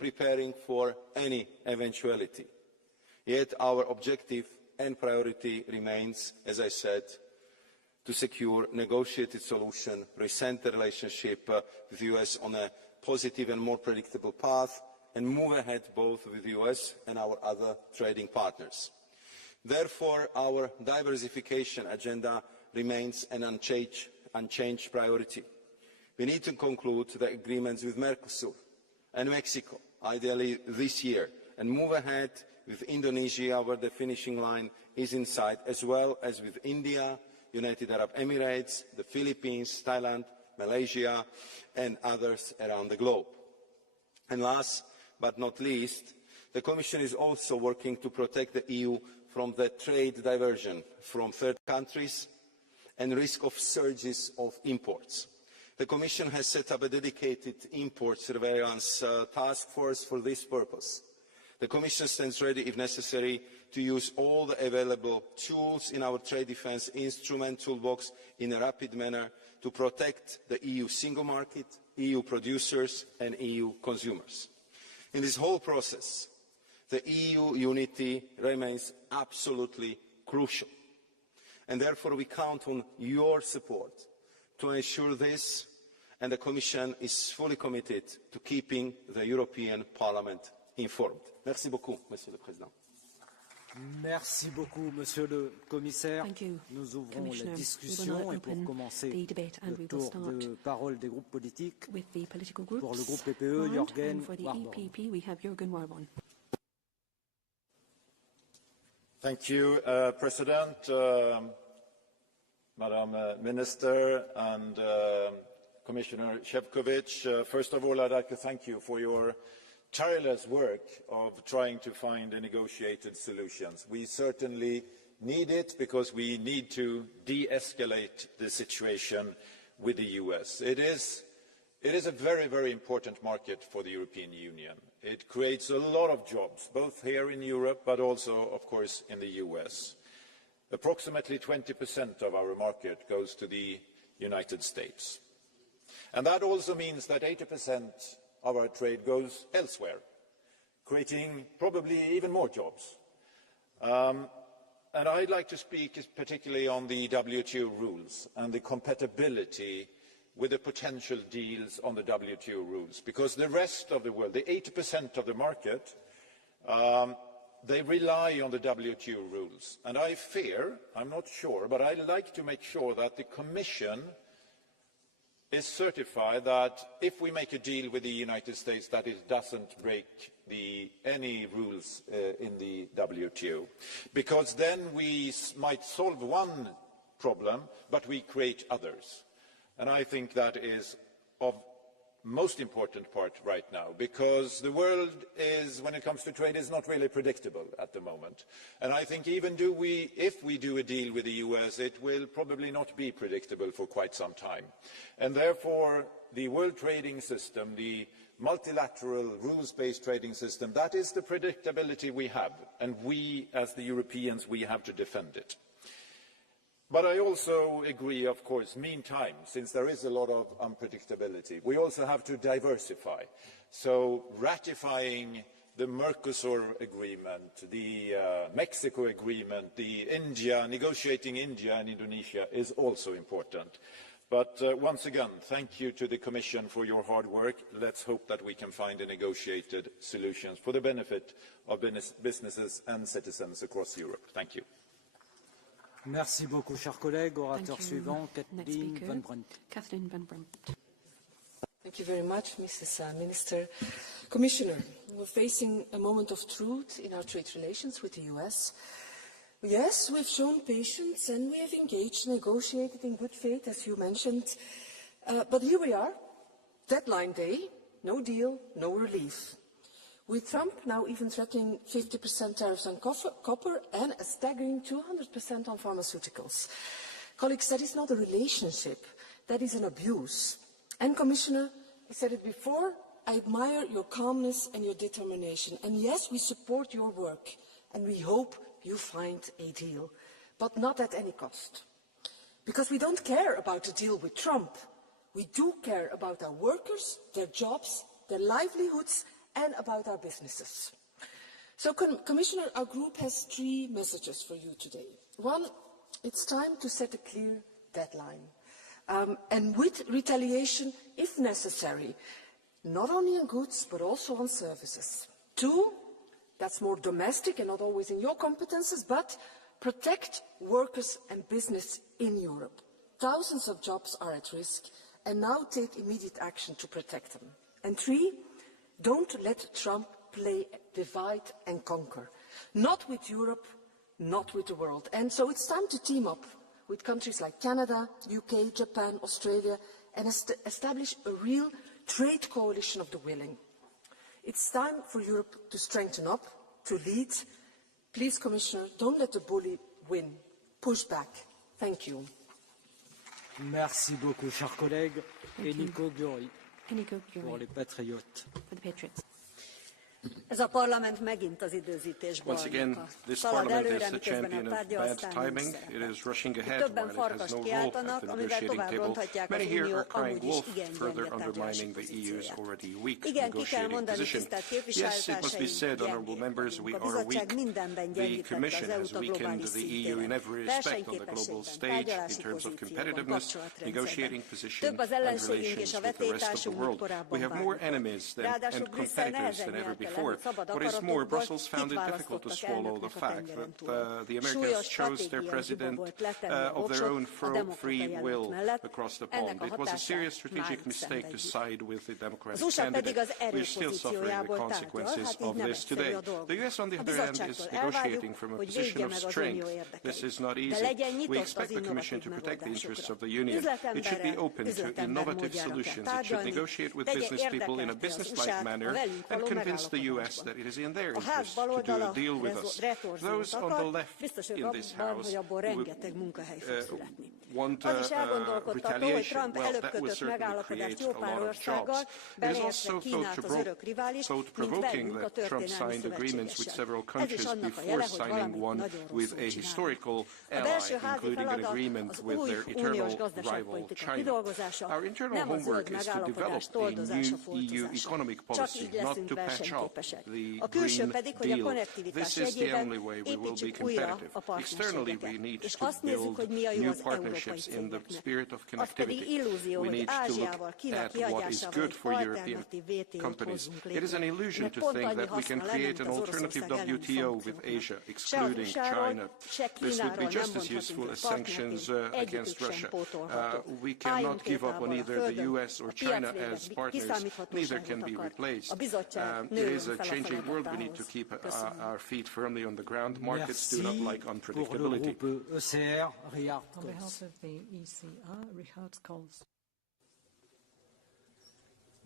preparing for any eventuality. Yet our objective and priority remains, as I said, to secure a negotiated solution, recent the relationship with the US on a positive and more predictable path, and move ahead both with the US and our other trading partners. Therefore, our diversification agenda remains an unchanged priority. We need to conclude the agreements with Mercosur and Mexico, ideally this year, and move ahead with Indonesia, where the finishing line is in sight, as well as with India, United Arab Emirates, the Philippines, Thailand, Malaysia, and others around the globe. And last but not least, the Commission is also working to protect the EU from the trade diversion from third countries and risk of surges of imports. The Commission has set up a dedicated import surveillance task force for this purpose. The Commission stands ready, if necessary, to use all the available tools in our trade defence instrument toolbox in a rapid manner to protect the EU single market, EU producers and EU consumers. In this whole process, the EU unity remains absolutely crucial. And therefore we count on your support to ensure this, and the Commission is fully committed to keeping the European Parliament informed. Merci beaucoup, Monsieur le Président. Merci beaucoup, Monsieur le Commissaire. Nous ouvrons la discussion et pour commencer le tour de parole des groupes politiques. Pour le groupe PPE, Jürgen Warborn. Thank you, President, Madam Minister and Commissioner Šefčovič. First of all, I'd like to thank you for your tireless work of trying to find negotiated solutions. We certainly need it because we need to de-escalate the situation with the US. It is a very, very important market for the European Union. It creates a lot of jobs, both here in Europe, but also, of course, in the US. Approximately 20% of our market goes to the United States. And that also means that 80% of our trade goes elsewhere, creating probably even more jobs. And I'd like to speak particularly on the WTO rules and the compatibility with the potential deals on the WTO rules, because the rest of the world, the 80% of the market, they rely on the WTO rules. And I fear, I'm not sure, but I'd like to make sure that the Commission is certified that if we make a deal with the United States, that it doesn't break any rules in the WTO. Because then we might solve one problem, but we create others. And I think that is of most important part right now, because the world is, when it comes to trade, is not really predictable at the moment. And I think even if we do a deal with the US, it will probably not be predictable for quite some time. And therefore, the world trading system, the multilateral rules-based trading system, that is the predictability we have. And we, as the Europeans, we have to defend it. But I also agree, of course, meantime, since there is a lot of unpredictability, we also have to diversify. So ratifying the Mercosur agreement, the Mexico agreement, negotiating India and Indonesia is also important. But once again, thank you to the Commission for your hard work. Let's hope that we can find negotiated solutions for the benefit of businesses and citizens across Europe. Thank you. Merci beaucoup, chers collègues. Orateur suivant, Kathleen Van Bremt. Thank you very much, Mrs. Minister. Commissioner, we're facing a moment of truth in our trade relations with the US. Yes, we've shown patience and we have engaged, negotiated in good faith, as you mentioned. But here we are, deadline day, no deal, no relief. With Trump now even threatening 50% tariffs on copper and a staggering 200% on pharmaceuticals. Colleagues, that is not a relationship, that is an abuse. And Commissioner, I said it before, I admire your calmness and your determination. And yes, we support your work and we hope you find a deal, but not at any cost. Because we don't care about a deal with Trump. We do care about our workers, their jobs, their livelihoods, and about our businesses. So, Commissioner, our group has 3 messages for you today. One, it's time to set a clear deadline, and with retaliation if necessary, not only on goods but also on services. 2, that's more domestic and not always in your competences, but protect workers and business in Europe. Thousands of jobs are at risk, and now take immediate action to protect them. And 3, don't let Trump play divide and conquer. Not with Europe, not with the world. And so it's time to team up with countries like Canada, UK, Japan, Australia, and establish a real trade coalition of the willing. It's time for Europe to strengthen up, to lead. Please, Commissioner, don't let the bully win. Push back. Thank you. Merci beaucoup, chers collègues. Et Nico Gyuri, pour les Patriotes. Ez a parlament megint az időzítés bajnoka. Szalad előre, miközben a tárgyalás nem szerepel. Többen farkast kiáltanak, amivel tovább ronthatják az Unió amúgy is igen gyenge tárgyalási pozícióját. Igen, ki kell mondani, tisztelt képviselőtársaim, gyengék vagyunk. A bizottság mindenben gyengítette az EU-t a globális szintéren. Versenyképességben, tárgyalási pozícióban, kapcsolatrendszerben. Több az ellenségünk és a vetélytársunk, mint korábban várunk. Ráadásul Brüsszel nehezen nyelte le, hogy szabad akaratokból kit választottak elnöknek a tengeren túl. Súlyos stratégiai hiba volt letenni a voksot a demokrata jelölt mellett, ennek a hatását máig szenvedjük. Az USA pedig az erő pozíciójából tárgyal, hát így nem egyszerű a dolgunk. A bizottságtól elvárjuk, hogy védje meg az unió érdekeit, de legyen nyitott az innovatív megoldásokra. Üzletemberrel, üzletember módjára kell tárgyalni, tegye érdekelt az USA-t a velünk való megállapodást. A ház baloldala retorziót akar, biztos vagyok abban, hogy abból rengeteg munkahely fog születni. Az is elgondolkodtató, hogy Trump előbb kötött megállapodást jó pár országgal, beleértve Kínát, az örök riválist, mint velünk a történelmi szövetségessel. Ez is annak a jele, hogy valamit nagyon rosszul csinálunk. A belső házi feladat az új uniós gazdaságpolitika kidolgozása, nem a zöld megállapodás toldozása foltozása. Csak így leszünk versenyképesek. A külső pedig, hogy a konnektivitás jegyében építsük újra a partnerségeket. És azt nézzük, hogy mi a jó az európai cégeknek. Az pedig illúzió, hogy Ázsiával, Kína kihagyásával egy alternatív WTO-t hozzunk létre. Ennek pont annyi haszna lenne, mint az Oroszország elleni szankcióknak. Se az USA-ról, se Kínáról nem mondhatunk partnerként, egyikük sem pótolható. Álljunk tétával a földön, a piacvédek kiszámíthatóságot akar. A bizottság nőjön fel a feladatához. Köszönöm. Merci pour le groupe ECR, Richard Coles.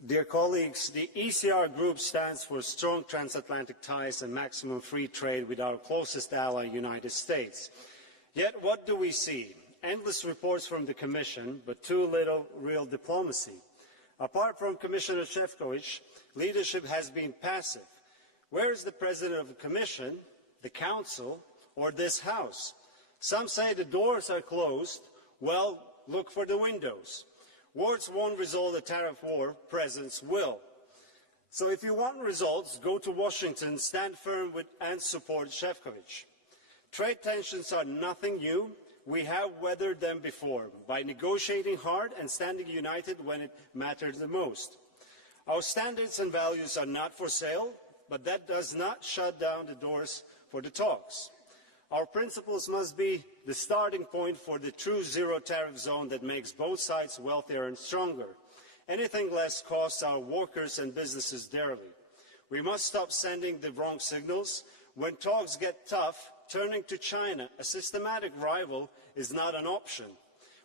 Dear colleagues, the ECR group stands for strong transatlantic ties and maximum free trade with our closest ally, United States. Yet what do we see? Endless reports from the Commission, but too little real diplomacy. Apart from Commissioner Šefčovič, leadership has been passive. Where is the President of the Commission, the Council, or this House? Some say the doors are closed. Well, look for the windows. Words won't resolve the tariff war, presence will. So if you want results, go to Washington, stand firm and support Šefčovič. Trade tensions are nothing new. We have weathered them before by negotiating hard and standing united when it mattered the most. Our standards and values are not for sale, but that does not shut down the doors for the talks. Our principles must be the starting point for the true zero-tariff zone that makes both sides wealthier and stronger. Anything less costs our workers and businesses dearly. We must stop sending the wrong signals. When talks get tough, turning to China, a systematic rival, is not an option.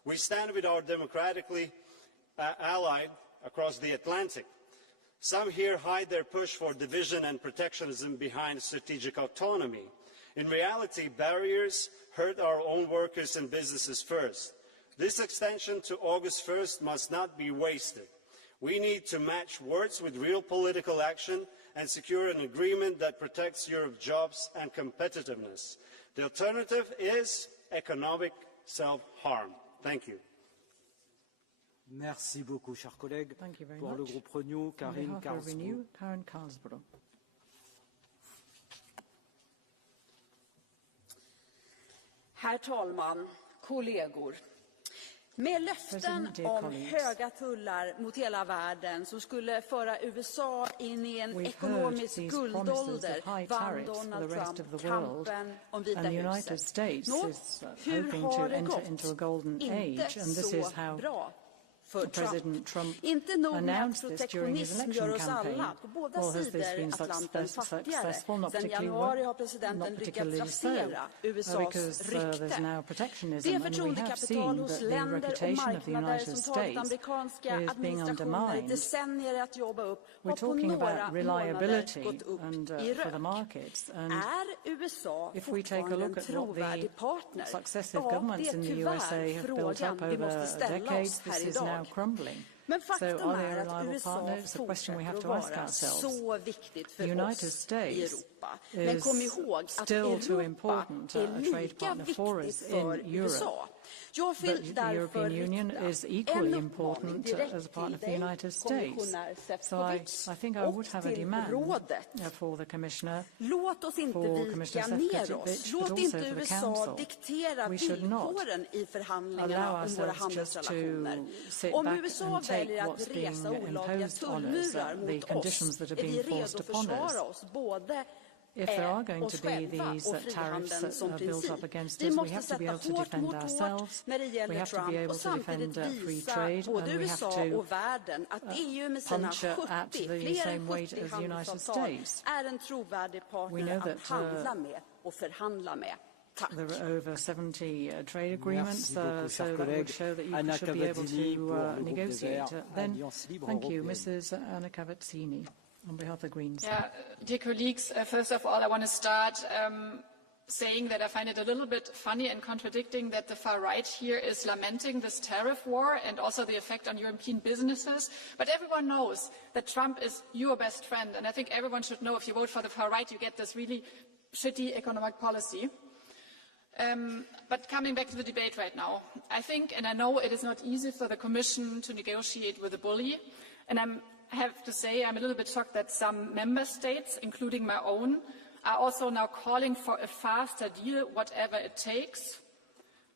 We stand with our democratically allied across the Atlantic. Some here hide their push for division and protectionism behind strategic autonomy. In reality, barriers hurt our own workers and businesses first. This extension to August 1st must not be wasted. We need to match words with real political action and secure an agreement that protects Europe's jobs and competitiveness. The alternative is economic self-harm. Thank you. Merci beaucoup, chers collègues. Thank you very Pour much. le groupe Renew, Karin Karlsbro. Herr talman, kollegor. Med löften om höga tullar mot hela världen som skulle föra USA in i en ekonomisk guldålder vann Donald Trump kampen om Vita huset. Nå, hur har det gått? Inte så bra. För Trump. Inte nog med att protektionism gör oss alla på båda sidor Atlanten fattigare. Sedan januari har presidenten lyckats rasera USAs rykte. Det förtroendekapital hos länder och marknader som tagit amerikanska administrationer i decennier att jobba upp har på några månader gått upp i rök. Är USA fortfarande en trovärdig partner? Ja, det är tyvärr frågan vi måste ställa oss här idag. Men faktum är att USA fortsätter att vara så viktigt för oss i Europa. Men kom ihåg att Europa är lika viktigt för USA. Jag vill därför rikta en uppmaning direkt till dig, kommissionär Šefčovič, och till rådet. Låt oss inte vika ner oss. Låt inte USA diktera villkoren i förhandlingarna om våra handelsrelationer. Om USA väljer att resa olagliga tullmurar mot oss är vi redo att försvara oss både If there are going to be these tariffs built up against us, we have to be able to defend ourselves, we have to be able to defend free trade, and we have to punch at the same weight as the United States. We know that there are over 70 trade agreements, so that would show that you should be able to negotiate. Then, thank you, Mrs. Anna Cavazzini. On behalf of the Greens. Yeah, dear colleagues, first of all, I want to start saying that I find it a little bit funny and contradicting that the far right here is lamenting this tariff war and also the effect on European businesses. But everyone knows that Trump is your best friend, and I think everyone should know if you vote for the far right, you get this really shitty economic policy. But coming back to the debate right now, I think, and I know it is not easy for the Commission to negotiate with a bully, and I have to say I'm a little bit shocked that some member states, including my own, are also now calling for a faster deal, whatever it takes.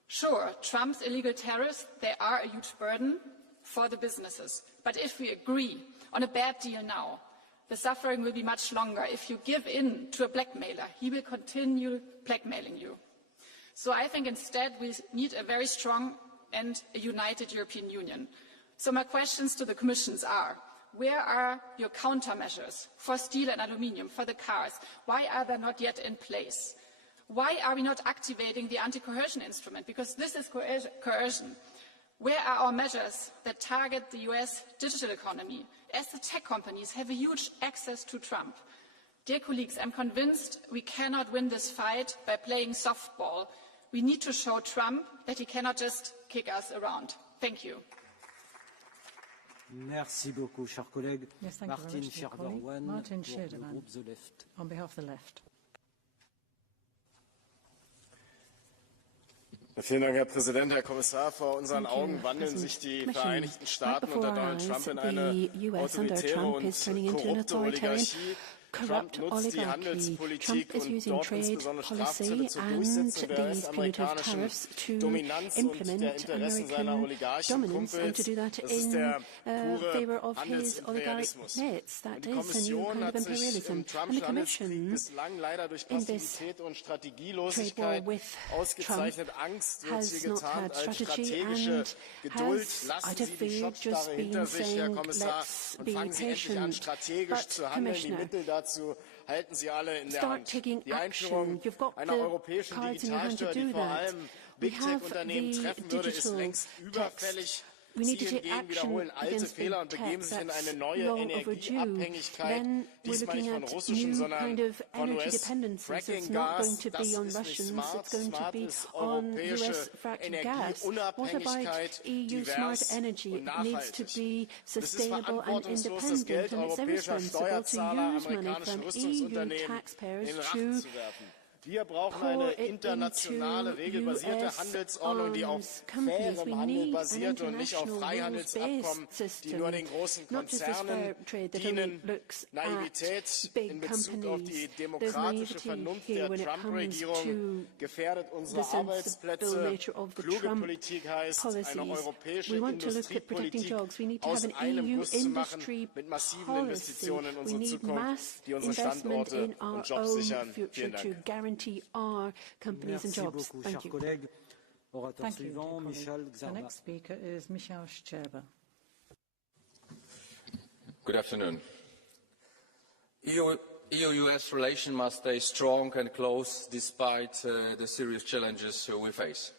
Sure, Trump's illegal tariffs, they are a huge burden for the businesses. But if we agree on a bad deal now, the suffering will be much longer. If you give in to a blackmailer, he will continue blackmailing you. So I think instead we need a very strong and a united European Union. So my questions to the Commission are, where are your countermeasures for steel and aluminium, for the cars? Why are they not yet in place? Why are we not activating the anti-coercion instrument? Because this is coercion. Where are our measures that target the US digital economy, as the tech companies have a huge access to Trump? Dear colleagues, I'm convinced we cannot win this fight by playing softball. We need to show Trump that he cannot just kick us around. Thank you. Merci beaucoup, chers collègues. Yes, Martin Scherderwan, Martin pour le Scherderwan, groupe The Left. on behalf of the Left. Vielen Dank, Herr Präsident, Herr Kommissar. Vor unseren Augen wandeln sich die Vereinigten Staaten unter Donald Trump in eine autoritäre und korrupte Oligarchie. Trump nutzt die Handelspolitik und dort insbesondere Strafzölle zur Durchsetzung der US-amerikanischen Dominanz und der Interessen seiner Oligarchenkumpels. Das ist der pure Handelsimperialismus. Und die Kommission hat sich im Trumpschen Handelskrieg bislang leider durch Passivität und Strategielosigkeit ausgezeichnet. Angst wird hier getarnt als strategische Geduld. Lassen Sie die Schockstarre hinter sich, Herr Kommissar, und fangen Sie endlich an, strategisch zu handeln. Die Mittel dazu halten Sie alle in der Hand. Die Einführung einer europäischen Digitalsteuer, die vor allem Big-Tech-Unternehmen treffen würde, ist längst überfällig. Sie hingegen wiederholen alte Fehler und begeben sich in eine neue Energieabhängigkeit, diesmal nicht von russischem, sondern von US-Fracking-Gas. Das ist nicht smart. Smart ist europäische Energieunabhängigkeit, divers und nachhaltig. Und es ist verantwortungslos, das Geld europäischer Steuerzahler amerikanischen Rüstungsunternehmen in den Rachen zu werfen. Wir brauchen eine internationale, regelbasierte Handelsordnung, die auf fairem Handel basiert und nicht auf Freihandelsabkommen, die nur den großen Konzernen dienen. Naivität in Bezug auf die demokratische Vernunft der Trump-Regierung gefährdet unsere Arbeitsplätze. Kluge Politik heißt, eine europäische Industriepolitik aus einem Guss zu machen, mit massiven Investitionen in unsere Zukunft, die unsere Standorte und Jobs sichern. Vielen Dank. Our companies and jobs. Beaucoup, Thank chers you. collègues. Orateur Thank you, suivant, dear Michel colleague. The Xarba. next speaker is Michal Szczerba. Good afternoon. EU-U.S. relations must stay strong and close despite the serious challenges we face.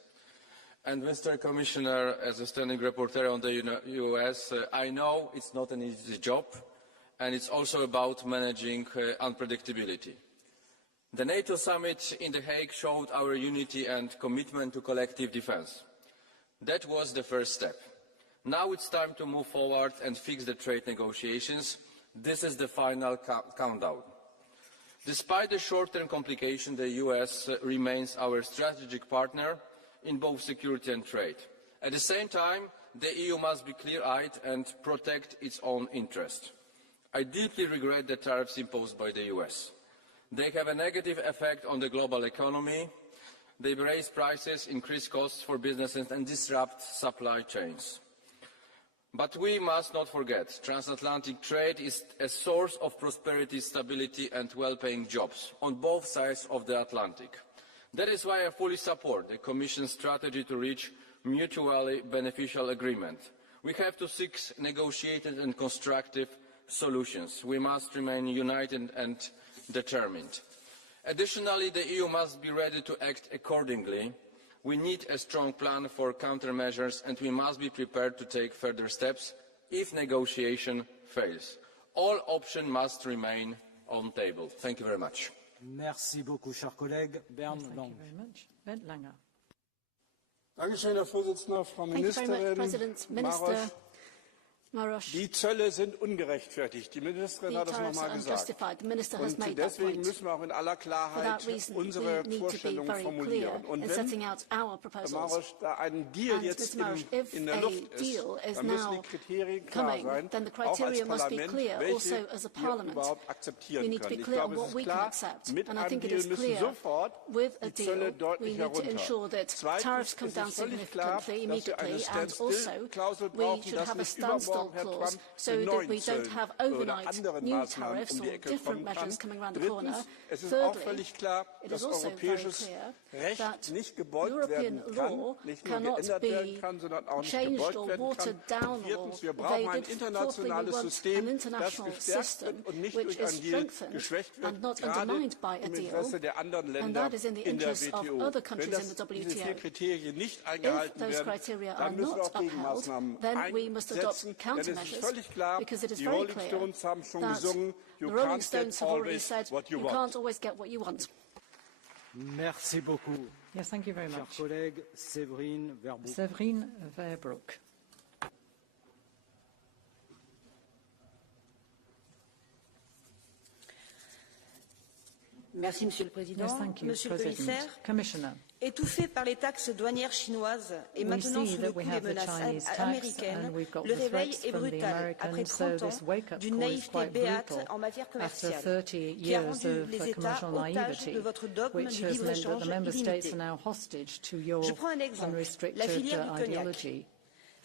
And Mr. Commissioner, as a standing rapporteur on the U.S., I know it's not an easy job, and it's also about managing unpredictability. The NATO summit in The Hague showed our unity and commitment to collective defence. That was the first step. Now it's time to move forward and fix the trade negotiations. This is the final countdown. Despite the short-term complications, the US remains our strategic partner in both security and trade. At the same time, the EU must be clear-eyed and protect its own interests. I deeply regret the tariffs imposed by the US. They have a negative effect on the global economy. They raise prices, increase costs for businesses and disrupt supply chains. But we must not forget, transatlantic trade is a source of prosperity, stability and well-paying jobs on both sides of the Atlantic. That is why I fully support the Commission's strategy to reach mutually beneficial agreement. We have to seek negotiated and constructive solutions. We must remain united and determined. Additionally, the EU must be ready to act accordingly. We need a strong plan for countermeasures and we must be prepared to take further steps if negotiation fails. All options must remain on the table. Thank you very much. Merci beaucoup, cher collègue. Bernd Thank Lange. you very much. Bernd Lange. Dankeschön, Herr Vorsitzender, Frau Thank you very much, Ministerin President. Minister Maroš. Die Zölle sind ungerechtfertigt. Die Ministerin hat es nochmal gesagt. Und deswegen müssen wir auch in aller Klarheit unsere Vorstellungen formulieren. Und wenn, Herr Maroš, da ein Deal jetzt in der Luft ist, dann müssen die Kriterien klar sein, auch als Parlament, welche wir überhaupt akzeptieren können. Ich glaube, es ist klar, mit einem Deal müssen sofort die Zölle deutlich herunter. Zweitens ist es völlig klar, dass wir eine Standstill-Klausel brauchen, dass nicht übermorgen Herr Trump so that we don't have overnight new tariffs or different measures coming around the corner. Thirdly, it is also very clear that European law cannot be changed or watered down or evaded. Fourthly, we want an international system which is strengthened and not undermined by a deal, and that is in the interest of other countries in the WTO. If those criteria are not upheld, then we must adopt countermeasures, because it is very clear that the Rolling Stones have already said you can't always get what you want. Merci beaucoup. Yes, thank you very much. Cher collègue Séverine Verbroek. Séverine Verbroek. Merci, Monsieur le Président. Yes, thank you, Monsieur le Commissaire, Commissioner. étouffé par les taxes douanières chinoises et maintenant sous le coup des menaces américaines, le réveil est brutal après 30 ans d'une naïveté béate en matière commerciale qui a rendu les États otages de votre dogme du libre-échange illimité. Je prends un exemple, la filière du cognac.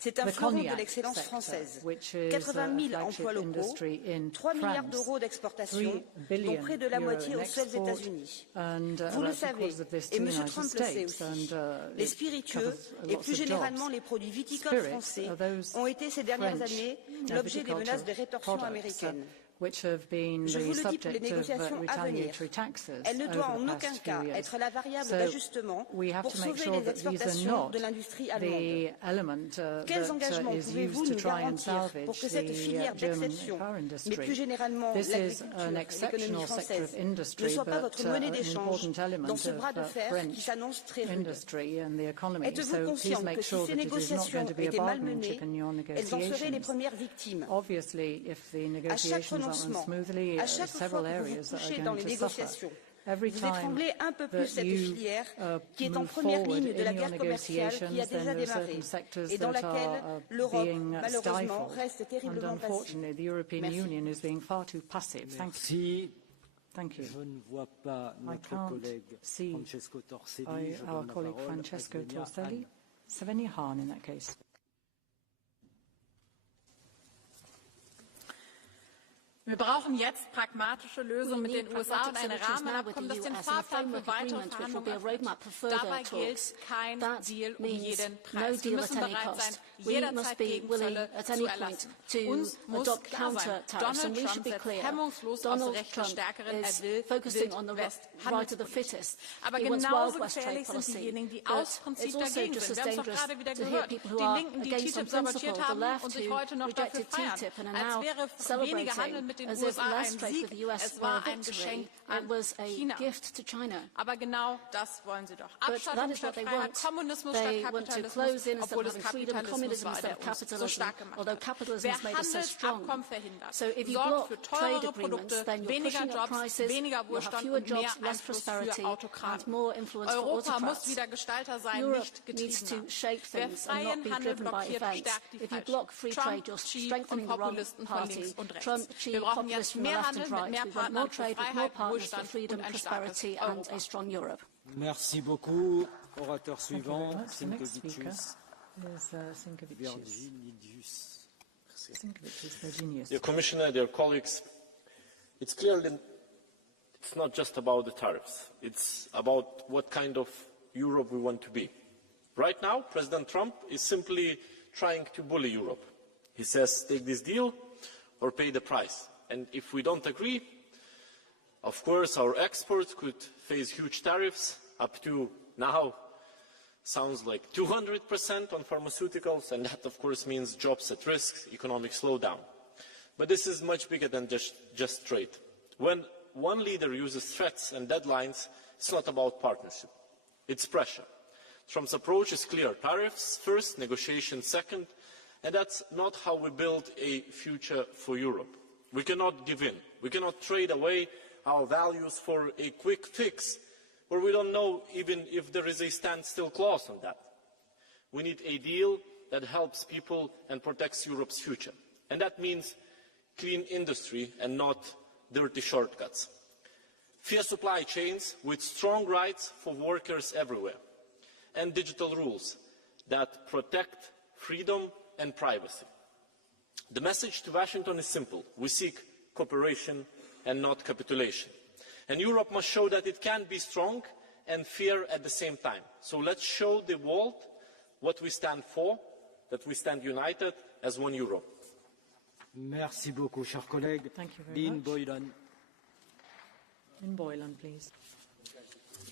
C'est un fleuron de l'excellence française. 80 000 emplois locaux, 3 milliards d'euros d'exportation, dont près de la moitié aux seuls États-Unis. Vous le savez, et M. Trump le sait aussi, les spiritueux et plus généralement les produits viticoles français ont été ces dernières années l'objet des menaces de rétorsion américaines. Je vous le dis pour les négociations à venir, elle ne doit en aucun cas être la variable d'ajustement pour sauver les exportations de l'industrie allemande. Quels engagements pouvez-vous nous garantir pour que cette filière d'exception, mais plus généralement l'agriculture et l'économie française, ne soit pas votre monnaie d'échange dans ce bras de fer qui s'annonce très rude? Êtes-vous conscient que si ces négociations étaient mal menées, elles en seraient les premières victimes? À chaque renoncement, à chaque fois que vous vous couchez dans les négociations, Every vous time étranglez un peu plus that cette you filière qui est en move première forward ligne de la in your guerre commerciale qui a negotiations, déjà then there are démarré certain sectors et dans that laquelle are l'Europe, being malheureusement, stifled. reste And terriblement passive. unfortunately, the European Merci. Union is being far too passive. Merci. Thank you. Je ne vois pas notre collègue Francesco Torselli. Je our donne la colleague parole à Francesco Svenja Torselli. Hahn. Svenja Hahn in that case. Wir brauchen jetzt pragmatische Lösungen mit den USA und ein Rahmenabkommen, das den Fahrplan für weitere Verhandlungen öffnet. Dabei gilt kein Deal um jeden Preis. Wir müssen bereit sein, jederzeit Gegenzölle zu erlassen. Uns muss klar sein, Donald Trump setzt hemmungslos aus Recht des Stärkeren, er will Wildwest-Handelspolitik. Aber genauso gefährlich sind diejenigen, die aus Prinzip dagegen sind. Wir haben es doch gerade wieder gehört, die Linken, die TTIP sabotiert haben und sich heute noch dafür feiern, als wäre weniger Handel mit den USA ein Sieg. Es war ein Geschenk an China. Aber genau das wollen sie doch. Abschottung statt Freiheit, Kommunismus statt Kapitalismus, obwohl es Kapitalismus war, der uns so stark gemacht hat. Wer Handelsabkommen verhindert, sorgt für teurere Produkte, weniger Jobs, weniger Wohlstand und mehr Einfluss für Autokraten. Europa muss wieder Gestalter sein, nicht Getriebener. Wer freien Handel blockiert, stärkt die Falschen. Trump, Xi und Populisten von links und rechts. Wir brauchen jetzt mehr Handel mit mehr Partnern für Freiheit, Wohlstand und ein starkes Europa. Merci beaucoup. Orateur suivant, Sinkevicius. Dear Commissioner, dear colleagues, it's clear that it's not just about the tariffs. It's about what kind of Europe we want to be. Right now, President Trump is simply trying to bully Europe. He says, take this deal or pay the price. And if we don't agree, of course, our exports could face huge tariffs, up to now sounds like 200% on pharmaceuticals, and that, of course, means jobs at risk, economic slowdown. But this is much bigger than just trade. When one leader uses threats and deadlines, it's not about partnership. It's pressure. Trump's approach is clear. Tariffs first, negotiations second, and that's not how we build a future for Europe. We cannot give in. We cannot trade away our values for a quick fix where we don't know even if there is a standstill clause on that. We need a deal that helps people and protects Europe's future. And that means clean industry and not dirty shortcuts. Fair supply chains with strong rights for workers everywhere. And digital rules that protect freedom and privacy. The message to Washington is simple. We seek cooperation and not capitulation. And Europe must show that it can be strong and fair at the same time. So let's show the world what we stand for, that we stand united as one Europe. Merci beaucoup, cher collègue. Thank you very much. Boylan. Lynn Boylan, please.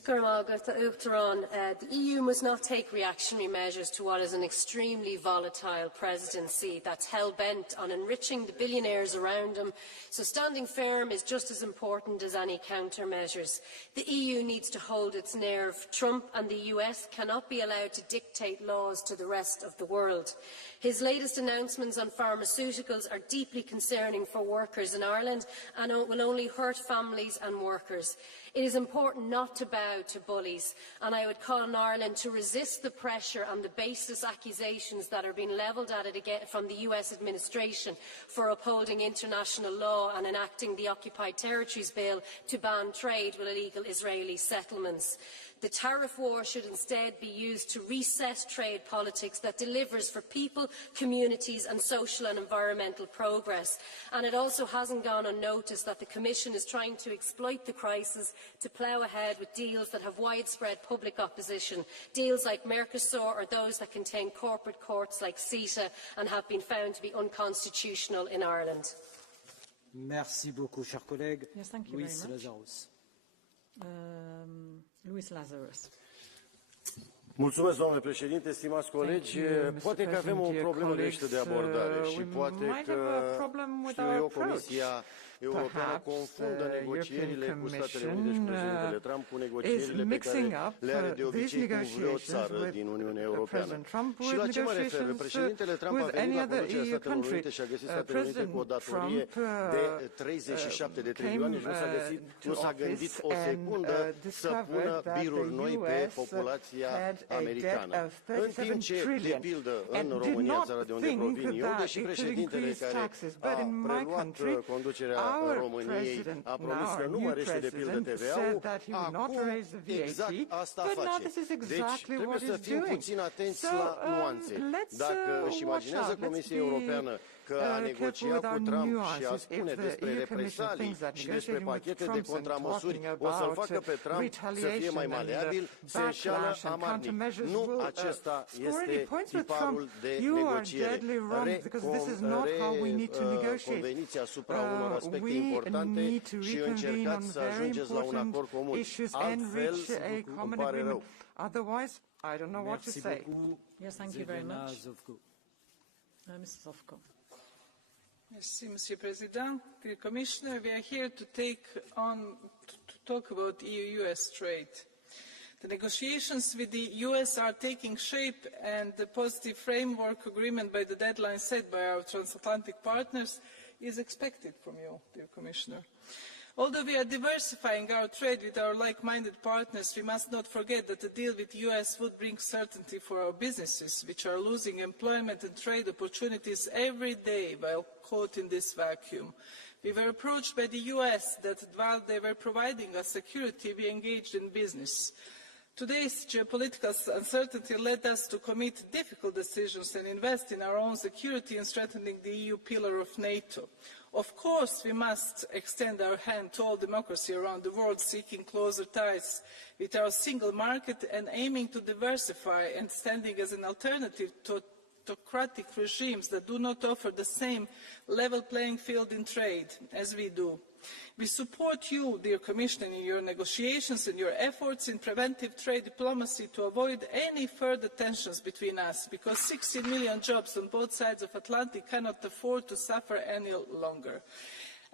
The EU must not take reactionary measures to what is an extremely volatile presidency that's hell-bent on enriching the billionaires around them, so standing firm is just as important as any countermeasures. The EU needs to hold its nerve. Trump and the US cannot be allowed to dictate laws to the rest of the world. His latest announcements on pharmaceuticals are deeply concerning for workers in Ireland and will only hurt families and workers. It is important not to bow to bullies, and I would call on Ireland to resist the pressure and the baseless accusations that are being levelled at it again from the US administration for upholding international law and enacting the Occupied Territories Bill to ban trade with illegal Israeli settlements. The tariff war should instead be used to reset trade politics that delivers for people, communities and social and environmental progress. And it also hasn't gone unnoticed that the Commission is trying to exploit the crisis to plough ahead with deals that have widespread public opposition, deals like Mercosur or those that contain corporate courts like CETA and have been found to be unconstitutional in Ireland. Merci beaucoup, cher collègue. Yes, thank you very much. Lazarus. Luis Lazarus. Mulțumesc, domnule președinte, stimați colegi. Poate că avem o problemă greșită de abordare și poate că, știu eu, Comisia Europeană confundă negocierile cu Statele Unite și președintele Trump cu negocierile pe care le are de obicei cu vreo țară din Uniunea Europeană. Și la ce mă refer? Președintele Trump a venit la conducerea Statelor Unite și a găsit Statele Unite cu o datorie de 37 de trilioane și nu s-a gândit o secundă să pună biruri noi pe populația americană. În timp ce, de pildă, în România, țara de unde provin eu, deși președintele care a preluat conducerea României a promis că nu mărește de pildă TVA-ul, acum exact asta face. Deci trebuie să fim puțin atenți la nuanțe. Dacă își imaginează Comisia Europeană că a negocia cu Trump și a spune despre represalii și despre pachete de contramăsuri o să-l facă pe Trump să fie mai maleabil, se înșeală amarnic. Nu acesta este tiparul de negociere. Conveniți asupra unor aspecte importante și încercați să ajungeți la un acord comun. Altfel, îmi pare rău. Otherwise, I don't know what to say. Yes, thank you very much. Mrs. Zofko. Merci, Monsieur President. Dear Commissioner, we are here to talk about EU-U.S. trade. The negotiations with the U.S. are taking shape, and the positive framework agreement by the deadline set by our transatlantic partners is expected from you, dear Commissioner. Although we are diversifying our trade with our like-minded partners, we must not forget that a deal with the US would bring certainty for our businesses, which are losing employment and trade opportunities every day while caught in this vacuum. We were approached by the US that while they were providing us security, we engaged in business. Today's geopolitical uncertainty led us to commit difficult decisions and invest in our own security and strengthening the EU pillar of NATO. Of course, we must extend our hand to all democracy around the world, seeking closer ties with our single market and aiming to diversify and standing as an alternative to autocratic regimes that do not offer the same level playing field in trade as we do. We support you, dear Commissioner, in your negotiations and your efforts in preventive trade diplomacy to avoid any further tensions between us, because 16 million jobs on both sides of the Atlantic cannot afford to suffer any longer.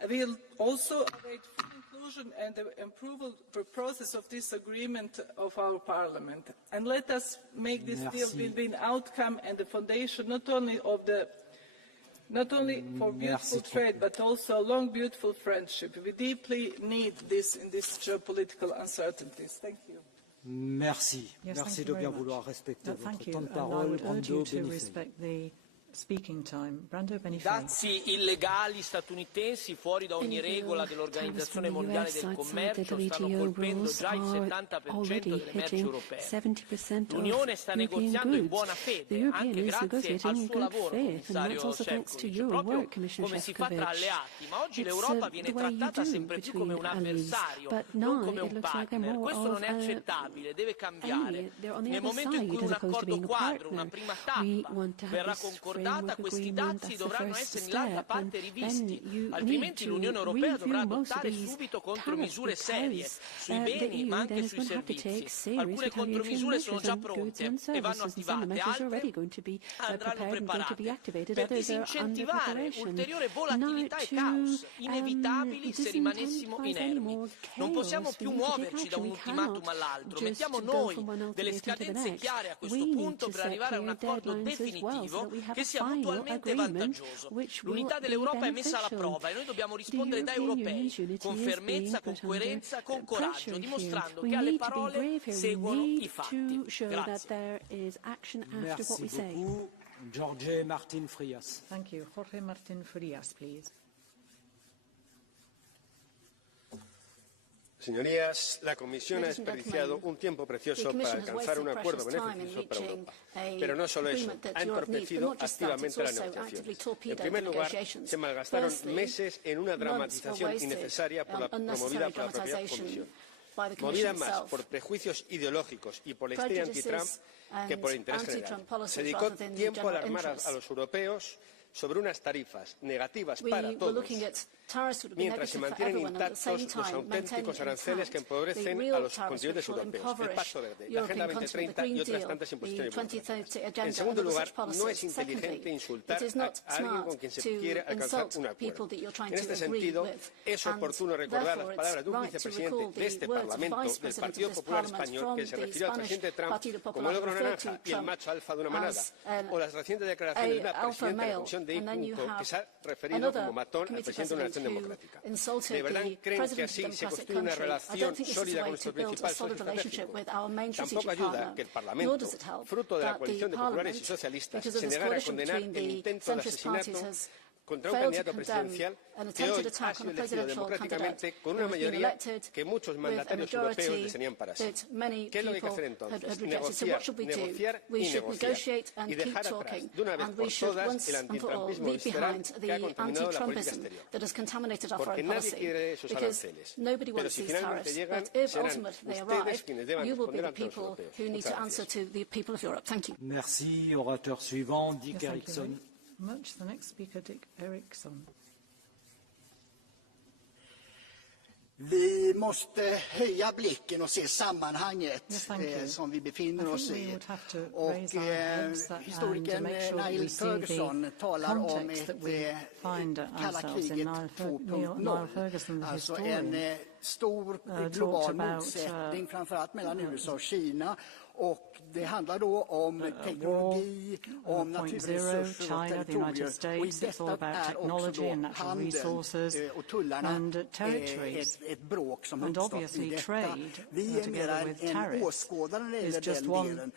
We will also await full inclusion and the approval process of this agreement of our Parliament. And let us make this deal a win-win outcome and the foundation not only for beautiful trade, but also a long, beautiful friendship. We deeply need this in these geopolitical uncertainties. Thank you. Merci. Yes, merci de bien vouloir respecter votre temps de parole. Speaking time. Brando Benifei. Dazi illegali statunitensi fuori da ogni regola dell'Organizzazione Mondiale del Commercio stanno colpendo già il 70% delle merci europee. L'Unione sta negoziando in buona fede, anche grazie al suo lavoro, commissario Šefčovič, proprio come si fa tra alleati, ma oggi l'Europa viene trattata sempre più come un avversario, non come un partner. Questo non è accettabile, deve cambiare. Nel momento in cui un accordo quadro, una prima tappa, verrà concordato, questi dazi dovranno essere in larga parte rivisti, altrimenti l'Unione Europea dovrà adottare subito contromisure serie sui beni ma anche sui servizi. Alcune contromisure sono già pronte e vanno attivate, altre andranno preparate per disincentivare ulteriore volatilità e caos inevitabili se rimanessimo inermi. Non possiamo più muoverci da un ultimatum all'altro, mettiamo noi delle scadenze chiare a questo punto per arrivare a un accordo definitivo che sia mutualmente vantaggioso. L'unità dell'Europa è messa alla prova e noi dobbiamo rispondere da europei con fermezza, con coerenza, con coraggio, dimostrando che alle parole seguono i fatti. Grazie. Merci beaucoup. Jorge Martin Frias. Thank you. Jorge Martin Frias, please. Señorías, la Comisión ha desperdiciado un tiempo precioso para alcanzar un acuerdo beneficioso para Europa. Pero no solo eso, ha entorpecido activamente la negociación. En primer lugar, se malgastaron meses en una dramatización innecesaria promovida por la propia Comisión. Movida más por prejuicios ideológicos y por la histeria anti-Trump que por el interés general. Se dedicó tiempo a alarmar a los europeos sobre unas tarifas negativas para todos, mientras se mantienen intactos los auténticos aranceles que empobrecen a los contribuyentes europeos, el Pacto Verde, la Agenda 2030 y otras tantas imposiciones burocráticas. En segundo lugar, no es inteligente insultar a alguien con quien se quiere alcanzar un acuerdo. En este sentido, es oportuno recordar las palabras de un vicepresidente de este Parlamento, del Partido Popular Español, que se refirió al presidente Trump como el ogro naranja y el macho alfa de una manada, o las recientes declaraciones de una presidenta de la Comisión de IPU que se ha referido como matón al presidente de una nación democrática. ¿De verdad creen que así se construye una relación sólida con nuestro principal socio estratégico? Tampoco ayuda que el Parlamento, fruto de la coalición de populares y socialistas, se negara a condenar el intento de asesinato contra un candidato presidencial que hoy ha sido elegido democráticamente con una mayoría que muchos mandatarios europeos desearían para sí. ¿Qué es lo que hay que hacer entonces? Negociar y negociar y dejar atrás de una vez por todas el antitrampismo visceral que ha contaminado la política exterior. Porque nadie quiere esos aranceles. Pero si finalmente llegan, serán ustedes quienes deban responder ante los europeos. Muchas gracias. Merci. Orateur suivant, Dick Erickson. Much. The next speaker, Dick Erickson. Vi måste höja blicken och se sammanhanget som vi befinner oss i. Och historikern Niall Ferguson talar om ett kalla kriget 2.0. Alltså en stor global motsättning, framförallt mellan USA och Kina. Och det handlar då om teknologi, om naturresurser och territorier. Och i detta är också då handeln och tullarna ett bråk som uppstått i detta. Vi är mer en åskådare när det gäller den delen.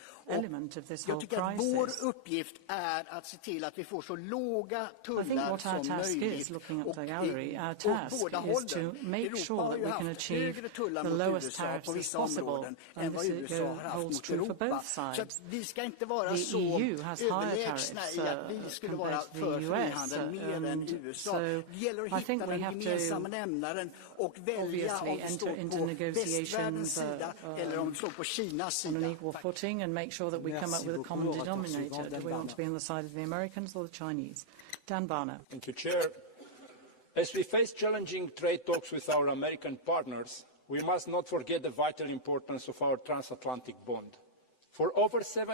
Jag tycker att vår uppgift är att se till att vi får så låga tullar som möjligt. Och båda hållen. Europa har ju haft högre tullar mot USA på vissa områden än vad USA har haft mot Europa. Så att vi ska inte vara så överlägsna i att vi skulle vara för frihandel mer än USA. Det gäller att hitta den gemensamma nämnaren och välja om vi står på västvärldens sida eller om vi står på Kinas sida. Sure that we come up with a common denominator. Do we want to be on the side of the Americans or the Chinese? Dan Barner. Thank you, Chair. As we face challenging trade talks with our American partners, we must not forget the vital importance of our transatlantic bond. For over 70